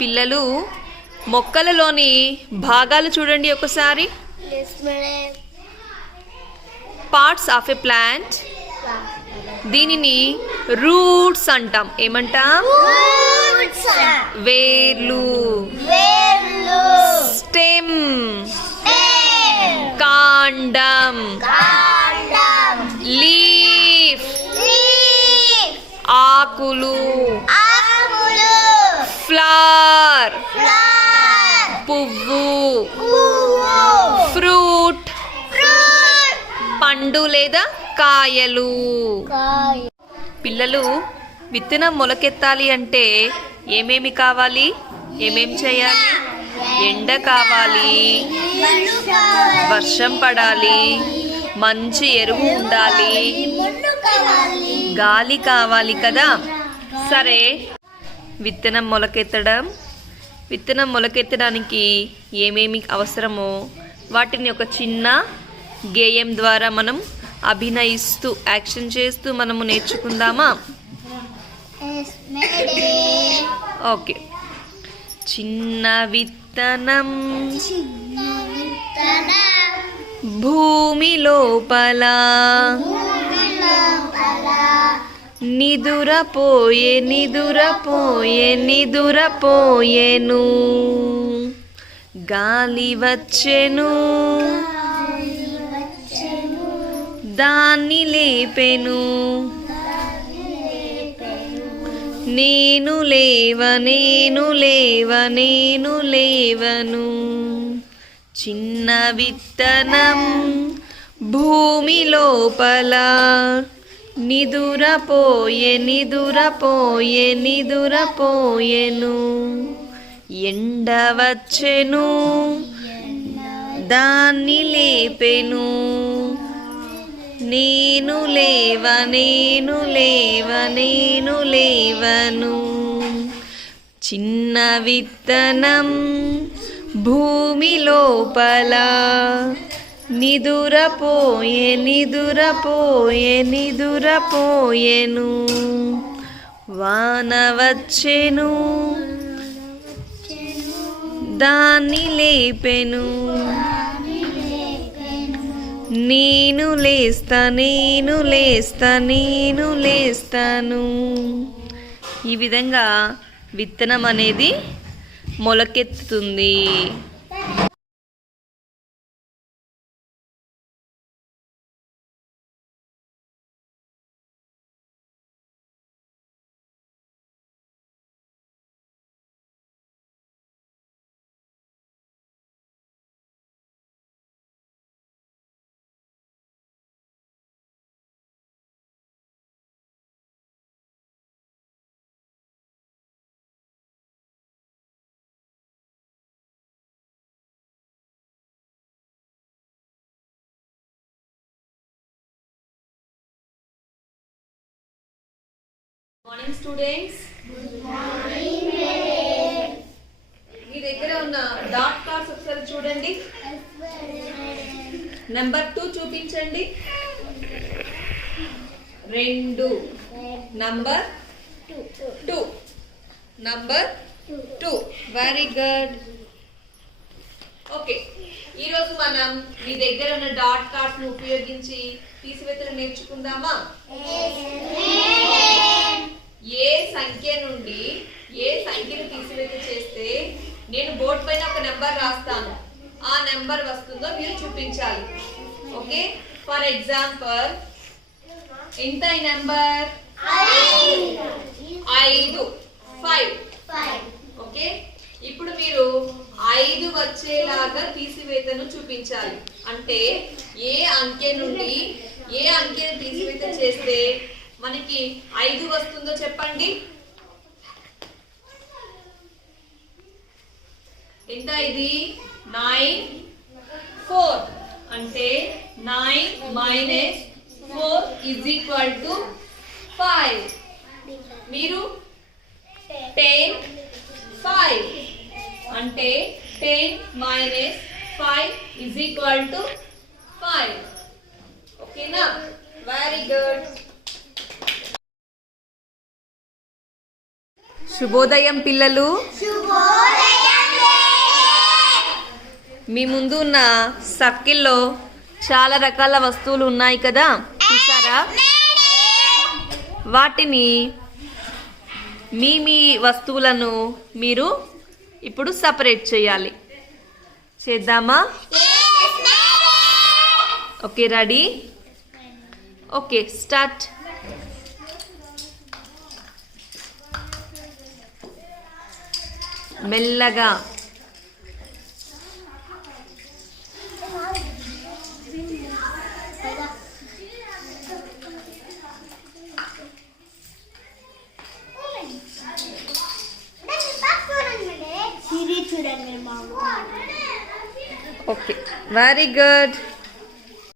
పిల్లలు మొక్కలలోని భాగాలు చూడండి ఒకసారి. పార్ట్స్ ఆఫ్ ఎ ప్లాంట్, దీనిని రూట్స్ అంటాం. ఏమంటాం? వేర్లు. స్టెమ్, కాండం. లీఫ్, ఆకులు. ఫ్లవర్, పువ్వు. ఫ్రూట్, పండు లేదా కాయలు. పిల్లలు విత్తనం మొలకెత్తాలి అంటే ఏమేమి కావాలి? ఏమేమి చేయాలి? ఎండ కావాలి, వర్షం పడాలి, మంచి ఎరువు ఉండాలి, గాలి కావాలి కదా. సరే, విత్తనం మొలకెత్తడానికి ఏమేమి అవసరమో వాటిని ఒక చిన్న గేయం ద్వారా మనం అభినయిస్తూ యాక్షన్ చేస్తూ మనము నేర్చుకుందామా? ఓకే. చిన్న విత్తనం భూమి లోపల నిదురపోయెను. గాలి వచ్చెను, దాన్ని లేపెను. నేను లేవను. చిన్న విత్తనం భూమి లోపల నిదురపోయెను. ఎండ వచ్చెను, దాన్ని లేపెను. నేను లేవను. చిన్న విత్తనం భూమి లోపల నిదురపోయెను. వాన వచ్చెను, దాన్ని లేపెను. నేను లేస్తాను. ఈ విధంగా విత్తనం అనేది మొలకెత్తుతుంది. Morning students. మీ దగ్గర ఉన్న డాట్ కార్డ్స్ ఒకసారి చూడండి. నెంబర్ 2 చూపించండి. 2. నంబర్ 2. Very good. ఓకే, ఈరోజు మనం మీ దగ్గర ఉన్న డాట్ కార్డ్స్ ను ఉపయోగించి తీసివేతలు నేర్చుకుందామా? ఏ సంఖ్య నుండి ఏ సంఖ్యను తీసివేత చేస్తే నేను బోర్డు పైన ఒక నెంబర్ రాస్తాను, ఆ నెంబర్ వస్తుందో మీరు చూపించాలి. ఓకే, ఫర్ ఎగ్జాంపుల్ ఎంత ఈ నెంబర్? 5. ఓకే, ఇప్పుడు మీరు 5 వచ్చేలాగా తీసివేతను చూపించాలి. అంటే ఏ అంకె నుండి ఏ అంకెను తీసివేత చేస్తే మనకి 5 వస్తుందో చెప్పండి. ఎంత ఇది? 9, 4. అంటే 9 - 4 = 5. మీరు 10, 5 అంటే 10 - 5 = 5. ఓకేనా? Very good. శుభోదయం పిల్లలు. మీ ముందు ఉన్న సర్కిల్లో చాలా రకాల వస్తువులు ఉన్నాయి కదా, చూసారా? వాటిని మీ వస్తువులను మీరు ఇప్పుడు సపరేట్ చేయాలి. చేద్దామా? Okay, ready? Okay, start. మెల్లగా. Okay, very good.